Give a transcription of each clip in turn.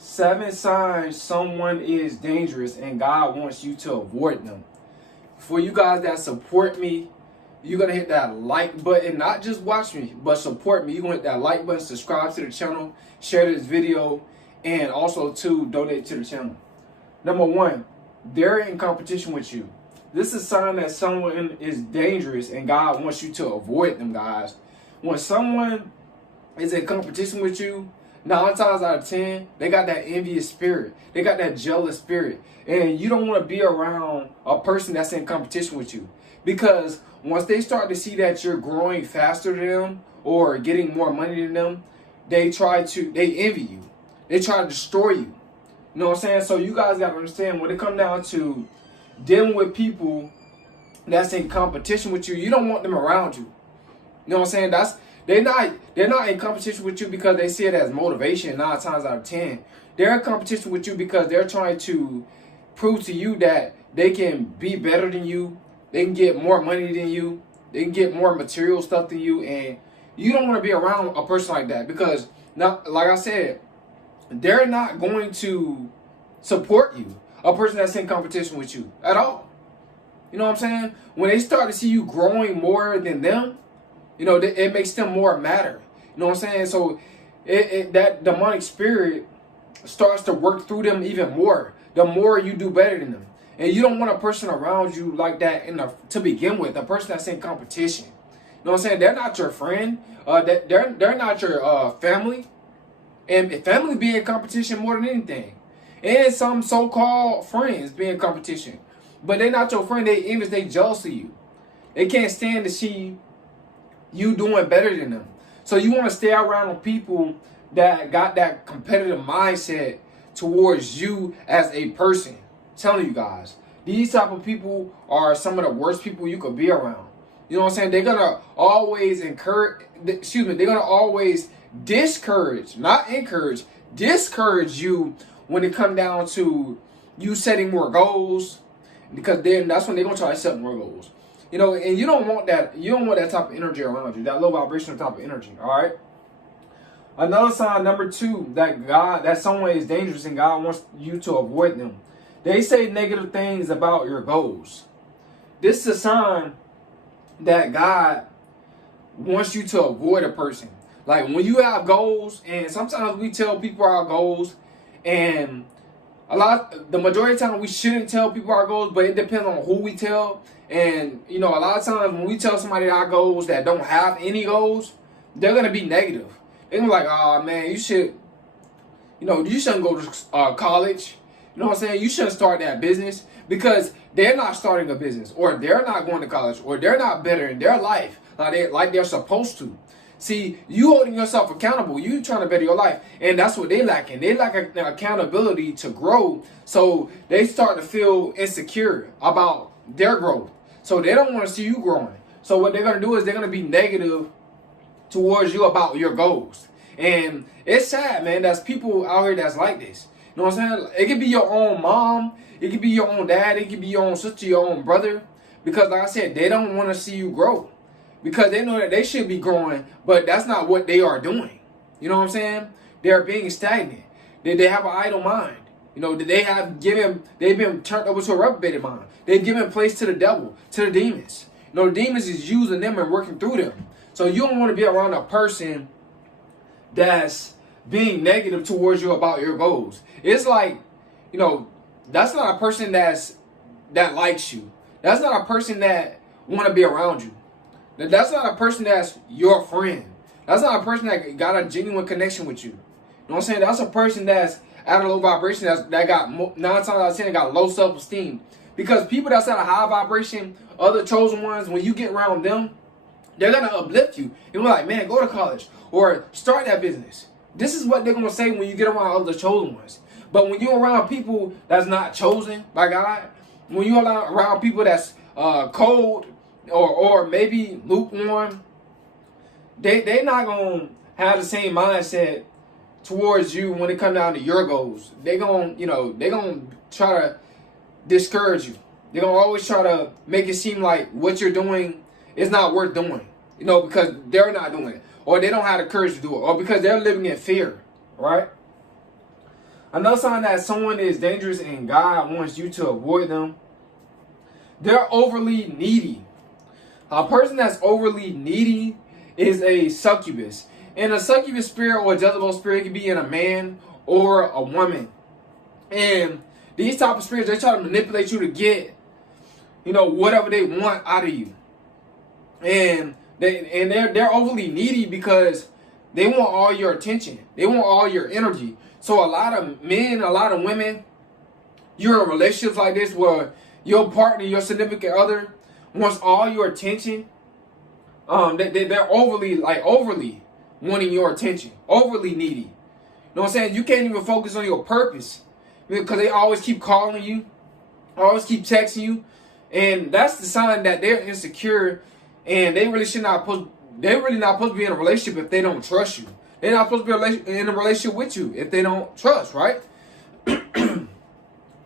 7 signs someone is dangerous and God wants you to avoid them. For you guys that support me, you're going to hit that like button. Not just watch me, but support me. You're going to hit that like button, subscribe to the channel, share this video, and also to donate to the channel. Number 1, they're in competition with you. This is a sign that someone is dangerous and God wants you to avoid them, guys. When someone is in competition with you, 9 times out of 10, they got that envious spirit. They got that jealous spirit. And you don't want to be around a person that's in competition with you. Because once they start to see that you're growing faster than them or getting more money than them, they envy you. They try to destroy you. You know what I'm saying? So you guys got to understand, when it comes down to dealing with people that's in competition with you, you don't want them around you. You know what I'm saying? They're not in competition with you because they see it as motivation 9 times out of 10. They're in competition with you because they're trying to prove to you that they can be better than you. They can get more money than you. They can get more material stuff than you. And you don't want to be around a person like that because, now, like I said, they're not going to support you. A person that's in competition with you at all. You know what I'm saying? When they start to see you growing more than them, you know, it makes them more matter. You know what I'm saying? So that demonic spirit starts to work through them even more. The more you do better than them. And you don't want a person around you like that to begin with. A person that's in competition. You know what I'm saying? They're not your friend. They're not your family. And family be in competition more than anything. And some so-called friends be in competition. But they're not your friend. They envious. They jealous of you. They can't stand to see you doing better than them. So you want to stay around people that got that competitive mindset towards you as a person. I'm telling you guys, these type of people are some of the worst people you could be around. You know what I'm saying? They're gonna always they're gonna always discourage, not encourage, discourage you when it comes down to you setting more goals, because then that's when they're gonna try to set more goals. You know, and you don't want that. You don't want that type of energy around you. That low vibrational type of energy. All right. Another sign, number 2, that someone is dangerous and God wants you to avoid them. They say negative things about your goals. This is a sign that God wants you to avoid a person. Like when you have goals, and sometimes we tell people our goals, and the majority of the time we shouldn't tell people our goals, but it depends on who we tell. And, you know, a lot of times when we tell somebody our goals that don't have any goals, they're going to be negative. They're going to be like, oh, man, you shouldn't go to college. You know what I'm saying? You shouldn't start that business, because they're not starting a business, or they're not going to college, or they're not better in their life like they're supposed to. See, you holding yourself accountable. You trying to better your life. And that's what they lacking. They lack accountability to grow. So they start to feel insecure about their growth. So they don't want to see you growing. So what they're going to do is they're going to be negative towards you about your goals. And it's sad, man. There's people out here that's like this. You know what I'm saying? It could be your own mom. It could be your own dad. It could be your own sister, your own brother. Because like I said, they don't want to see you grow. Because they know that they should be growing, but that's not what they are doing. You know what I'm saying? They're being stagnant. They have an idle mind. You know, they've been turned over to a reprobated mind. They've given place to the devil, to the demons. You know, the demons is using them and working through them. So you don't want to be around a person that's being negative towards you about your goals. It's like, you know, that's not a person that likes you. That's not a person that want to be around you. That's not a person that's your friend. That's not a person that got a genuine connection with you. You know what I'm saying? That's a person that's at a low vibration, that got 9 times out of 10 got low self-esteem. Because people that's at a high vibration, other chosen ones, when you get around them, they're going to uplift you. You're like, man, go to college or start that business. This is what they're going to say when you get around other chosen ones. But when you're around people that's not chosen by God, when you're around people that's cold, or maybe lukewarm, they not gonna have the same mindset towards you when it comes down to your goals. They gonna try to discourage you. They're gonna always try to make it seem like what you're doing is not worth doing. You know, because they're not doing it, or they don't have the courage to do it, or because they're living in fear, right? Another sign that someone is dangerous and God wants you to avoid them, they're overly needy. A person that's overly needy is a succubus. And a succubus spirit or a Jezebel spirit can be in a man or a woman. And these type of spirits, they try to manipulate you to get, whatever they want out of you. And they're overly needy because they want all your attention. They want all your energy. So a lot of men, a lot of women, you're in relationships like this where your partner, your significant other, wants all your attention. They're overly wanting your attention, overly needy. You know what I'm saying? You can't even focus on your purpose because they always keep calling you, always keep texting you, and that's the sign that they're insecure and they're really not supposed to be in a relationship if they don't trust you. They're not supposed to be in a relationship with you if they don't trust, right? But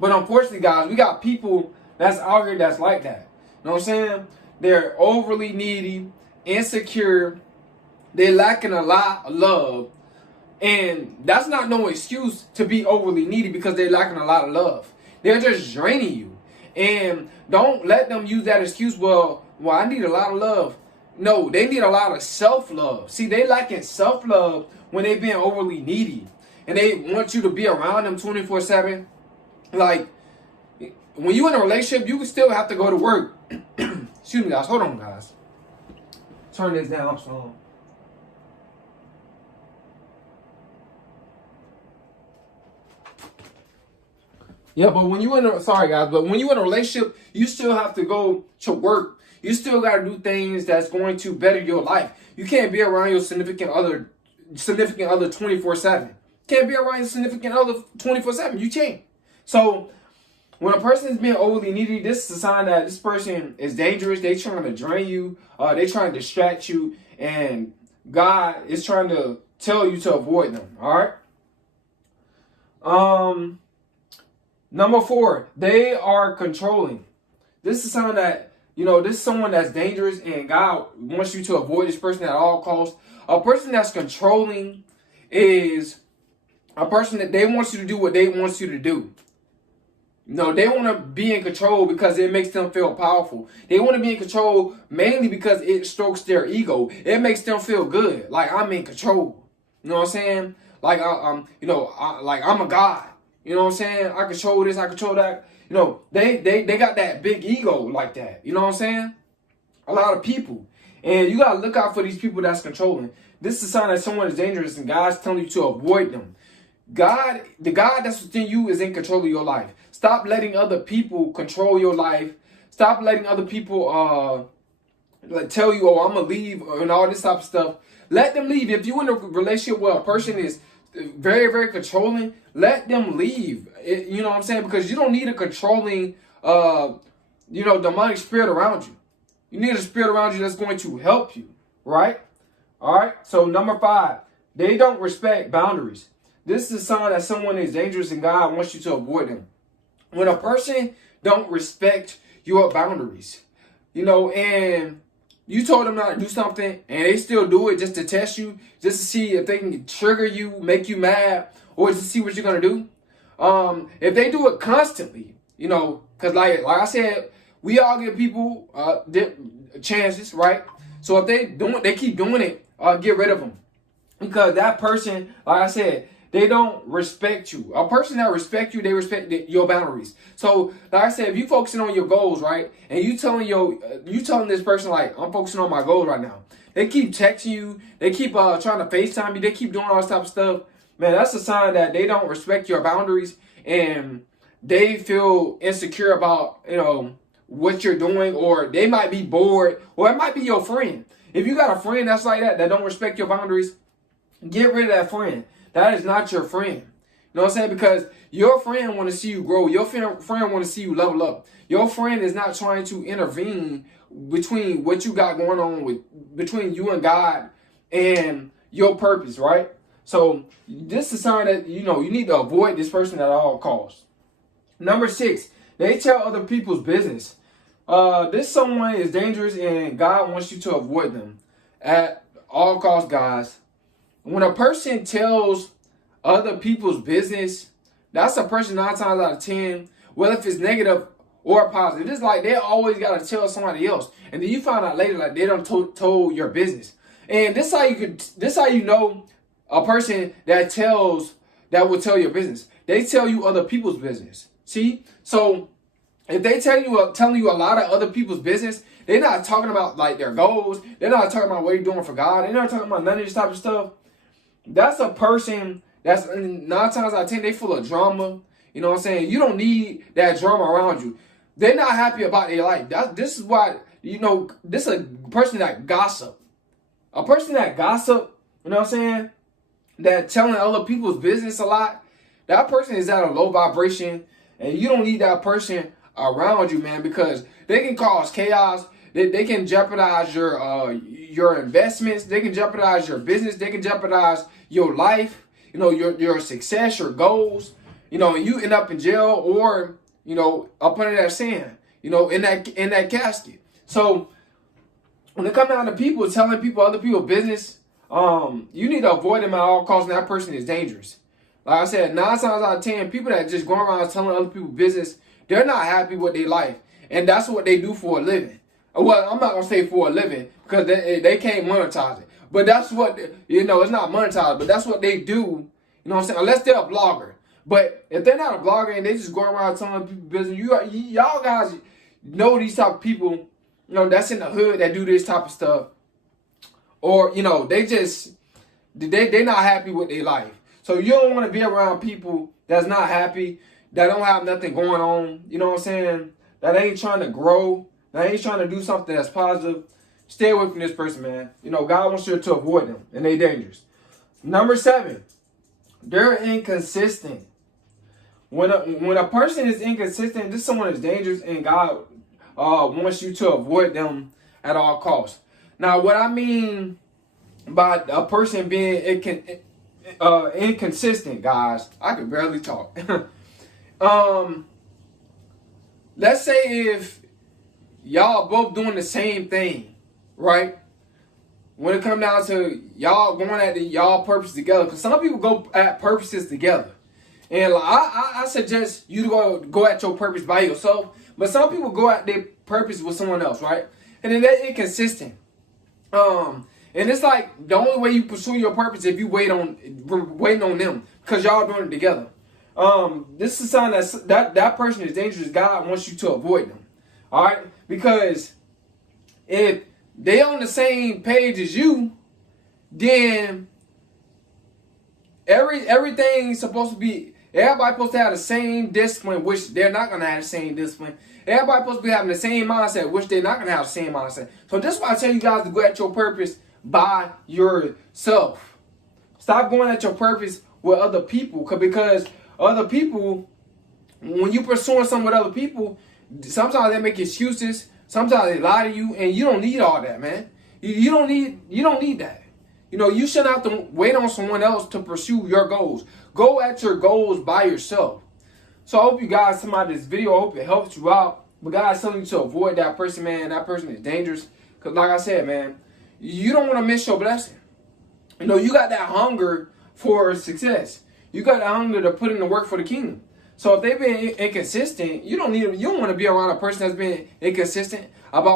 unfortunately, guys, we got people that's out here that's like that. You know what I'm saying? They're overly needy, insecure, they're lacking a lot of love. And that's not no excuse to be overly needy because they're lacking a lot of love. They're just draining you. And don't let them use that excuse, well, I need a lot of love. No, they need a lot of self-love. See, they lacking self-love when they being overly needy. And they want you to be around them 24/7. Like, when you're in a relationship, you can still have to go to work. Excuse me, guys. Hold on, guys. Turn this down some. Yeah, but when you in a relationship, you still have to go to work. You still got to do things that's going to better your life. You can't be around your significant other 24/7. Can't be around your significant other 24/7. You can't. So when a person is being overly needy, this is a sign that this person is dangerous. They trying to drain you. They trying to distract you, and God is trying to tell you to avoid them. All right. Number 4, they are controlling. This is a sign that this is someone that's dangerous, and God wants you to avoid this person at all costs. A person that's controlling is a person that they want you to do what they want you to do. They want to be in control because it makes them feel powerful. They want to be in control mainly because it strokes their ego. It makes them feel good, like I'm in control. You know what I'm saying? Like I'm a god. You know what I'm saying? I control this, I control that. They got that big ego like that. You know what I'm saying? A lot of people. And you got to look out for these people that's controlling. This is a sign that someone is dangerous and God's telling you to avoid them. The God that's within you is in control of your life. Stop letting other people control your life. Stop letting other people tell you, I'm going to leave and all this type of stuff. Let them leave. If you're in a relationship where a person is very, very controlling, let them leave. You know what I'm saying? Because you don't need a controlling, demonic spirit around you. You need a spirit around you that's going to help you, right? All right. So number 5, they don't respect boundaries. This is a sign that someone is dangerous and God wants you to avoid them. When a person don't respect your boundaries, and you told them not to do something and they still do it just to test you, just to see if they can trigger you, make you mad, or just to see what you're going to do. If they do it constantly, because like I said, we all give people chances, right? So if they keep doing it, get rid of them. Because that person, like I said, they don't respect you. A person that respects you, they respect your boundaries. So, like I said, if you focusing on your goals, right, and you telling this person, like, I'm focusing on my goals right now. They keep texting you. They keep trying to FaceTime you. They keep doing all this type of stuff. Man, that's a sign that they don't respect your boundaries and they feel insecure about, what you're doing, or they might be bored, or it might be your friend. If you got a friend that's like that don't respect your boundaries, get rid of that friend. That is not your friend. You know what I'm saying? Because your friend want to see you grow. Your friend want to see you level up. Your friend is not trying to intervene between what you got going on between you and God and your purpose, right? So this is a sign that, you need to avoid this person at all costs. Number 6, they tell other people's business. This someone is dangerous and God wants you to avoid them at all costs, guys. When a person tells other people's business, that's a person 9 times out of 10, well, if it's negative or positive, it's like they always got to tell somebody else. And then you find out later, like they done told your business. And this how you know a person that will tell your business. They tell you other people's business. See? So if they telling you a lot of other people's business, they're not talking about like their goals. They're not talking about what you're doing for God. They're not talking about none of this type of stuff. That's a person that's 9 times out of 10, they full of drama. You know what I'm saying? You don't need that drama around you. They're not happy about their life. This is why, this is a person that gossip. A person that gossip, you know what I'm saying, that telling other people's business a lot, that person is at a low vibration, and you don't need that person around you, man, because they can cause chaos. They can jeopardize your investments. They can jeopardize your business. They can jeopardize your life, your success, your goals, and you end up in jail or, up under that sand, in that casket. So when it comes down to people telling other people's business, you need to avoid them at all costs, and that person is dangerous. Like I said, 9 times out of 10, people that just go around telling other people business, they're not happy with their life. And that's what they do for a living. Well, I'm not going to say for a living because they can't monetize it. But that's what, it's not monetized, but that's what they do, you know what I'm saying, unless they're a blogger. But if they're not a blogger and they just go around telling people business, y'all guys know these type of people, that's in the hood that do this type of stuff. Or, they're not happy with their life. So you don't want to be around people that's not happy, that don't have nothing going on, you know what I'm saying, that ain't trying to grow, that ain't trying to do something that's positive. Stay away from this person, man. God wants you to avoid them, and they're dangerous. Number 7, they're inconsistent. When a person is inconsistent, this is someone that's dangerous, and God wants you to avoid them at all costs. Now, what I mean by a person being inconsistent, guys, I can barely talk. Let's say if y'all both doing the same thing, right? When it comes down to y'all going at y'all purpose together, because some people go at purposes together, and like, I suggest you to go at your purpose by yourself, but some people go at their purpose with someone else, right? And then they're inconsistent. And it's like the only way you pursue your purpose if you waiting on them, because y'all doing it together. This is a sign that person is dangerous. God wants you to avoid them. All right, because if they on the same page as you, then everything's supposed to be. Everybody supposed to have the same discipline, which they're not gonna have the same discipline. Everybody supposed to be having the same mindset, which they're not gonna have the same mindset. So that's why I tell you guys to go at your purpose by yourself. Stop going at your purpose with other people, because other people, when you pursuing something with other people, sometimes they make excuses, sometimes they lie to you, and you don't need all that, man. You don't need that. You shouldn't have to wait on someone else to pursue your goals. Go at your goals by yourself. So I hope you guys come out of this video. I hope it helps you out. But guys, telling you to avoid that person, man. That person is dangerous. Because like I said, man, you don't want to miss your blessing. You got that hunger for success. You got that hunger to put in the work for the kingdom. So if they've been inconsistent, you don't want to be around a person that's been inconsistent about